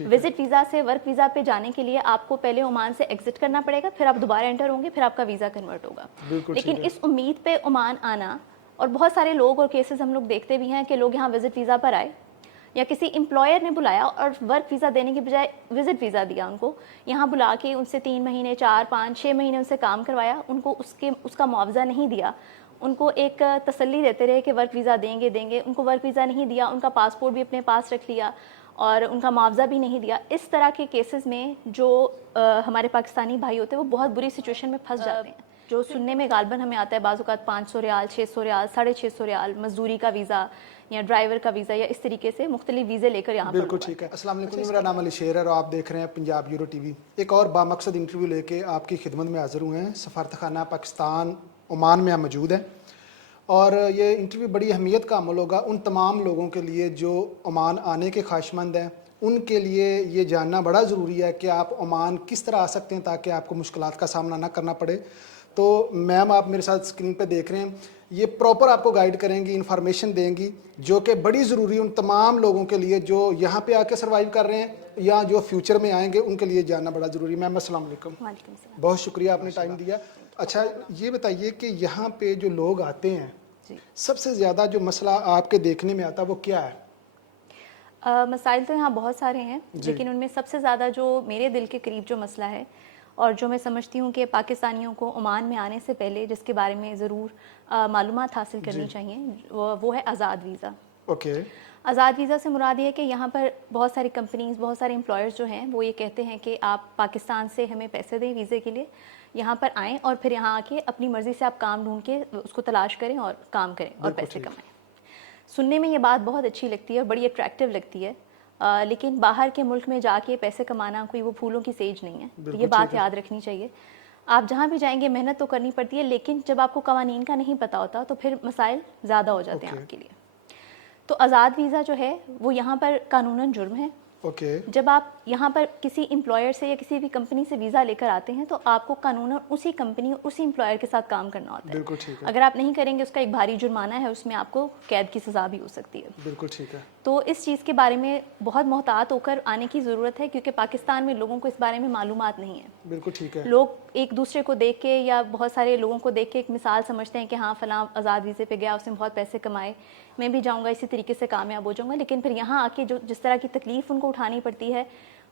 Visit visa से work visa पे जाने के लिए आपको पहले ओमान से एग्जिट करना पड़ेगा, फिर आप दोबारा एंटर होंगे, फिर आपका वीज़ा कन्वर्ट होगा। लेकिन इस उम्मीद पे ओमान आना, और बहुत सारे लोग और केसेस हम लोग देखते भी हैं कि लोग यहाँ विजिट वीज़ा पर आए या किसी एम्प्लॉयर ने बुलाया और वर्क वीज़ा देने की बजाय विजिट वीज़ा दिया उनको, यहाँ बुला के उनसे 3 महीने 4 5 6 महीने उनसे काम करवाया, उनको उसका मुआवजा नहीं दिया, उनको एक तसल्ली देते रहे कि वर्क वीज़ा देंगे, उनको वर्क वीज़ा नहीं दिया, उनका पासपोर्ट भी अपने पास रख लिया और उनका मुआवजा भी नहीं दिया। इस तरह के केसेस में जो हमारे पाकिस्तानी भाई होते हैं वो बहुत बुरी सिचुएशन में फंस जाते हैं। जो सुनने में गालबन हमें आता है बाज़ औक़ात 500 रियाल, 600 रियाल, 650 रियाल मजदूरी का वीज़ा या ड्राइवर का वीज़ा या इस तरीके से मुख्तलिफ वीज़े लेकर यहाँ पर। बिल्कुल ठीक है। अस्सलाम वालेकुम, मेरा नाम अली शेर है और आप देख रहे हैं पंजाब यूरो टीवी। एक और बामकसद इंटरव्यू लेके आपकी खिदमत में हाज़िर हुए हैं। सफारतखाना पाकिस्तान ओमान में हम मौजूद हैं और ये इंटरव्यू बड़ी अहमियत का अमल होगा उन तमाम लोगों के लिए जो ओमान आने के ख्वाहिशमंद हैं। उनके लिए ये जानना बड़ा ज़रूरी है कि आप ओमान किस तरह आ सकते हैं ताकि आपको मुश्किलात का सामना ना करना पड़े। तो मैम, आप मेरे साथ स्क्रीन पे देख रहे हैं, ये प्रॉपर आपको गाइड करेंगी, इन्फॉर्मेशन देंगी जो कि बड़ी ज़रूरी उन तमाम लोगों के लिए जो यहाँ पे आके सर्वाइव कर रहे हैं या जो फ्यूचर में आएंगे, उनके लिए जानना बड़ा ज़रूरी। मैम अस्सलाम वालेकुम। बहुत शुक्रिया आपने टाइम दिया। अच्छा, ये बताइए कि यहाँ पे जो लोग आते हैं सबसे ज़्यादा जो मसला आपके देखने में आता है वो क्या है? मसाइल तो यहाँ बहुत सारे हैं, लेकिन उनमें सबसे ज़्यादा जो मेरे दिल के करीब जो मसला है और जो मैं समझती हूँ कि पाकिस्तानियों को ओमान में आने से पहले जिसके बारे में ज़रूर मालूमात हासिल करनी चाहिए, वो है आज़ाद वीज़ा। ओके। आज़ाद वीज़ा से मुराद ये है कि यहाँ पर बहुत सारी कंपनीज़, बहुत सारे एम्प्लॉयर्स जो हैं वो ये कहते हैं कि आप पाकिस्तान से हमें पैसे दें वीज़े के लिए, यहाँ पर आएँ और फिर यहाँ आके अपनी मर्ज़ी से आप काम ढूंढ के उसको तलाश करें और काम करें और पैसे कमाएं। सुनने में ये बात बहुत अच्छी लगती है और बड़ी अट्रैक्टिव लगती है, लेकिन बाहर के मुल्क में जाके पैसे कमाना कोई वो फूलों की सेज नहीं है। तो ये बात याद रखनी चाहिए। आप जहाँ भी जाएंगे मेहनत तो करनी पड़ती है, लेकिन जब आपको कवानीन का नहीं पता होता तो फिर मसाइल ज़्यादा हो जाते हैं आपके लिए। तो आज़ाद वीज़ा जो है वो यहाँ पर कानूनन जुर्म है। जब आप यहाँ पर किसी एम्प्लॉयर से या किसी भी कंपनी से वीज़ा लेकर आते हैं तो आपको कानूनन उसी कंपनी उसी एम्प्लॉयर के साथ काम करना होता है। बिल्कुल ठीक है। अगर आप नहीं करेंगे उसका एक भारी जुर्माना है, उसमें आपको कैद की सज़ा भी हो सकती है। बिल्कुल ठीक है। तो इस चीज़ के बारे में बहुत मोहतात होकर आने की ज़रूरत है, क्योंकि पाकिस्तान में लोगों को इस बारे में मालूमात नहीं है। बिल्कुल ठीक है। लोग एक दूसरे को देख के या बहुत सारे लोगों को देख के एक मिसाल समझते हैं कि हाँ फ़लाँ आज़ाद वीज़े पे गया, उसने बहुत पैसे कमाए, मैं भी जाऊँगा इसी तरीके से कामयाब हो जाऊँगा। लेकिन फिर यहाँ आके जो जिस तरह की तकलीफ़ उनको उठानी पड़ती है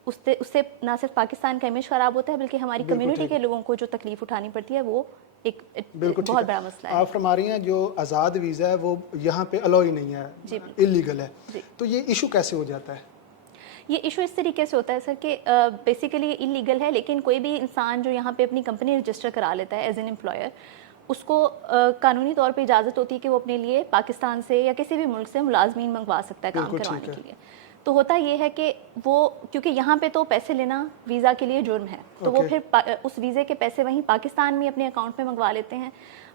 उससे ना सिर्फ पाकिस्तान का इमेज ख़राब होता है बल्कि हमारी कम्युनिटी के लोगों को जो तकलीफ़ उठानी पड़ती है वो एक बहुत बड़ा मसला है। आप फरमा रही हैं जो आज़ाद वीज़ा है वो यहाँ पे अलाउ ही नहीं है, इलीगल है। तो ये इशू कैसे हो जाता है? ये इशू इस तरीके से होता है सर कि बेसिकली इलीगल है, लेकिन कोई भी इंसान जो यहाँ पे अपनी कंपनी रजिस्टर करा लेता है एज एन एम्प्लॉयर, उसको कानूनी तौर पे इजाज़त होती है कि वो अपने लिए पाकिस्तान से या किसी भी मुल्क से मुलाजमीन मंगवा सकता है काम करवाने के लिए। तो होता ये है कि वो क्योंकि यहाँ पे तो पैसे लेना वीज़ा के लिए जुर्म है, तो वो फिर उस वीज़े के पैसे वहीं पाकिस्तान में अपने अकाउंट में मंगवा लेते हैं।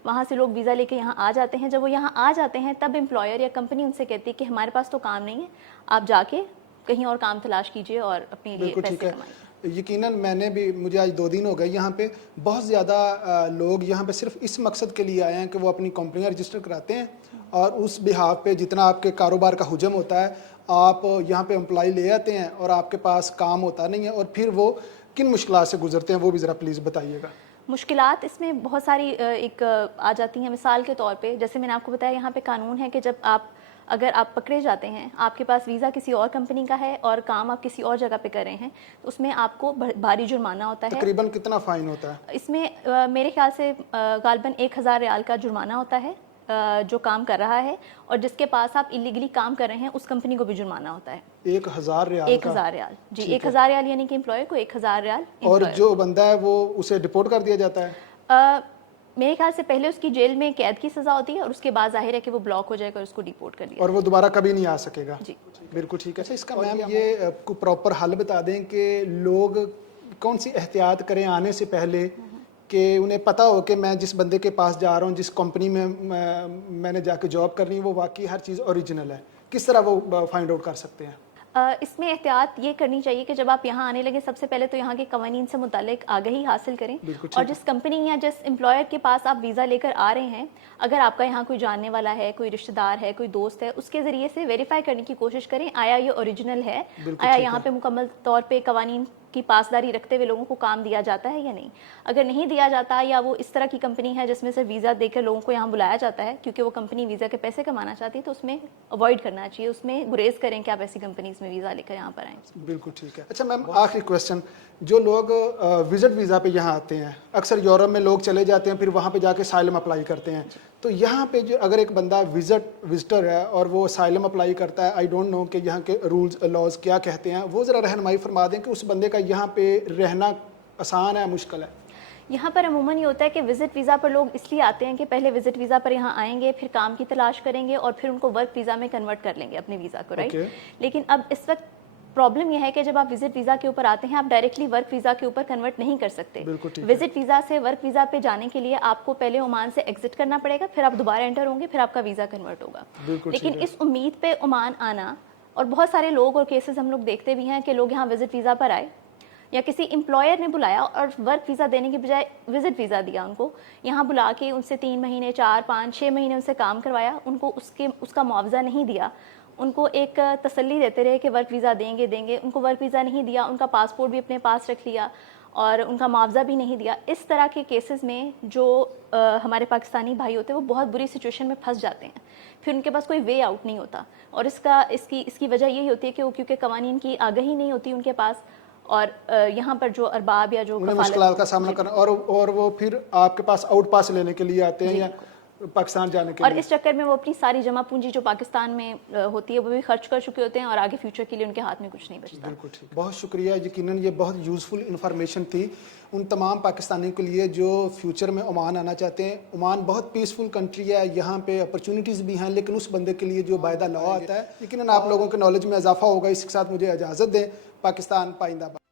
वहाँ से लोग वीज़ा लेके यहाँ आ जाते हैं। जब वो यहाँ आ जाते हैं तब एम्प्लॉयर या कंपनी उनसे कहती है कि हमारे पास तो काम नहीं है, आप जाके कहीं और काम तलाश कीजिए और अपने लिए पैसे कमाइए। यकीनन मुझे आज 2 दिन हो गए यहाँ पे, बहुत ज़्यादा लोग यहाँ पे सिर्फ इस मकसद के लिए आए हैं कि वो अपनी कंपनियाँ रजिस्टर कराते हैं और उस बिहाफ पे जितना आपके कारोबार का हुजम होता है आप यहाँ पे एम्प्लॉय ले आते हैं और आपके पास काम होता नहीं है। और फिर वो किन मुश्किलात से गुजरते हैं वो भी ज़रा प्लीज़ बताइएगा। मुश्किलात इसमें बहुत सारी एक आ जाती हैं। मिसाल के तौर पे जैसे मैंने आपको बताया, यहाँ पे कानून है कि जब अगर आप पकड़े जाते हैं, आपके पास वीज़ा किसी और कंपनी का है और काम आप किसी और जगह पे कर रहे हैं, तो उसमें आपको भारी जुर्माना होता है। तकरीबन कितना फ़ाइन होता है इसमें? मेरे ख्याल से गालबन 1000 रियाल का जुर्माना होता है जो काम कर रहा है, और जिसके पास आप इलीगली काम कर रहे हैं उस कंपनी को भी जुर्माना होता है 1000 रियाल। 1000 रियाल जी, 1000 रियाल यानी कि एम्प्लॉय को 1000 रियाल। और जो बंदा है वो उसे डिपोर्ट कर दिया जाता है? मेरे ख्याल से पहले उसकी जेल में कैद की सज़ा होती है और उसके बाद जाहिर है कि वो ब्लॉक हो जाएगा और उसको डिपोर्ट कर दिया और वो दोबारा कभी नहीं आ सकेगा। जी बिल्कुल ठीक है। अच्छा, इसका मैम ये प्रॉपर हल बता दें कि लोग कौन सी एहतियात करें आने से पहले कि उन्हें पता हो कि मैं जिस बंदे के पास जा रहा हूँ, जिस कंपनी में मैंने जाके जॉब करनी है वो वाकई हर चीज़ ओरिजिनल है। किस तरह वो फाइंड आउट कर सकते हैं? اس میں احتیاط یہ کرنی چاہیے کہ جب آپ یہاں آنے لگے سب سے پہلے تو یہاں کے قوانین سے متعلق آگہی حاصل کریں، اور جس کمپنی یا جس امپلائر کے پاس آپ ویزا لے کر آ رہے ہیں، اگر آپ کا یہاں کوئی جاننے والا ہے، کوئی رشتہ دار ہے، کوئی دوست ہے، اس کے ذریعے سے ویریفائی کرنے کی کوشش کریں آیا یہ اوریجنل ہے، آیا یہاں پہ مکمل طور پہ قوانین کی پاسداری رکھتے ہوئے لوگوں کو کام دیا جاتا ہے یا نہیں۔ اگر نہیں دیا جاتا یا وہ اس طرح کی کمپنی ہے جس میں سے ویزا دے کے لوگوں کو یہاں بلایا جاتا ہے کیونکہ وہ کمپنی ویزا کے پیسے کمانا چاہتی ہے، تو اس میں اوائڈ کرنا چاہیے، اس میں گریز کریں کہ آپ ایسی کمپنیز میں ویزا لے کر یہاں پر آئیں۔ بالکل ٹھیک ہے۔ اچھا میم، آخری کویشچن، جو لوگ وزٹ ویزا پہ یہاں آتے ہیں، اکثر یورپ میں لوگ چلے جاتے ہیں، پھر وہاں پہ جا کے اسائلم اپلائی کرتے ہیں، تو یہاں پہ جو اگر ایک بندہ وزٹر ہے اور وہ اسائلم اپلائی کرتا ہے، آئی ڈونٹ نو کہ یہاں کے رولز لاز کیا کہتے ہیں، وہ ذرا رہنمائی فرما دیں کہ اس بندے کا یہاں پہ رہنا آسان ہے، مشکل ہے؟ یہاں پر عموماً یہ ہوتا ہے کہ وزٹ ویزا پر لوگ اس لیے آتے ہیں کہ پہلے وزٹ ویزا پر یہاں آئیں گے، پھر کام کی تلاش کریں گے اور پھر ان کو ورک ویزا میں کنورٹ کر لیں گے اپنے ویزا کو، رائٹ؟ لیکن اب اس وقت پرابلم یہ ہے کہ جب آپ وزٹ ویزا کے اوپر آتے ہیں آپ ڈائریکٹلی ورک ویزا کے اوپر کنورٹ نہیں کر سکتے۔ وزٹ ویزا سے ورک ویزا پہ جانے کے لیے آپ کو پہلے عمان سے ایگزٹ کرنا پڑے گا، پھر آپ دوبارہ انٹر ہوں گے، پھر آپ کا ویزا کنورٹ ہوگا۔ لیکن اس امید پہ عمان آنا، اور بہت سارے لوگ اور کیسز ہم لوگ دیکھتے بھی ہیں کہ لوگ یہاں وزٹ ویزا پر آئے یا کسی امپلائر نے بلایا اور ورک ویزا دینے کی بجائے وزٹ ویزا دیا، ان کو یہاں بلا کے ان سے 3 مہینے 4 5 6 مہینے ان سے کام کروایا، ان کو اس کا معاوضہ نہیں دیا، ان کو ایک تسلی دیتے رہے کہ ورک ویزا دیں گے، ان کو ورک ویزا نہیں دیا، ان کا پاسپورٹ بھی اپنے پاس رکھ لیا اور ان کا معاوضہ بھی نہیں دیا۔ اس طرح کے کیسز میں جو ہمارے پاکستانی بھائی ہوتے ہیں وہ بہت بری سچویشن میں پھنس جاتے ہیں، پھر ان کے پاس کوئی وے آؤٹ نہیں ہوتا، اور اس کی وجہ یہی ہوتی ہے کہ وہ کیونکہ قوانین کی آگہی نہیں ہوتی ان کے پاس، اور یہاں پر جو ارباب یا جو مشکلات کا سامنا کرنا، اور وہ پھر آپ کے پاس آؤٹ پاس لینے کے لیے آتے ہیں یا پاکستان جانے کے لیے، اور اس چکر میں وہ اپنی ساری جمع پونجی جو پاکستان میں ہوتی ہے وہ بھی خرچ کر چکے ہوتے ہیں، اور آگے فیوچر کے لیے ان کے ہاتھ میں کچھ نہیں بچتا۔ بالکل ٹھیک، بہت شکریہ، یقیناً یہ بہت یوزفل انفارمیشن تھی ان تمام پاکستانیوں کے لیے جو فیوچر میں عمان آنا چاہتے ہیں۔ عمان بہت پیسفل کنٹری ہے، یہاں پہ اپرچونیٹیز بھی ہیں، لیکن اس بندے کے لیے جو باعث لا آتا ہے، یقیناً آپ لوگوں کے نالج میں اضافہ ہوگا۔ اس کے ساتھ مجھے اجازت دیں، پاکستان پائندہ باد۔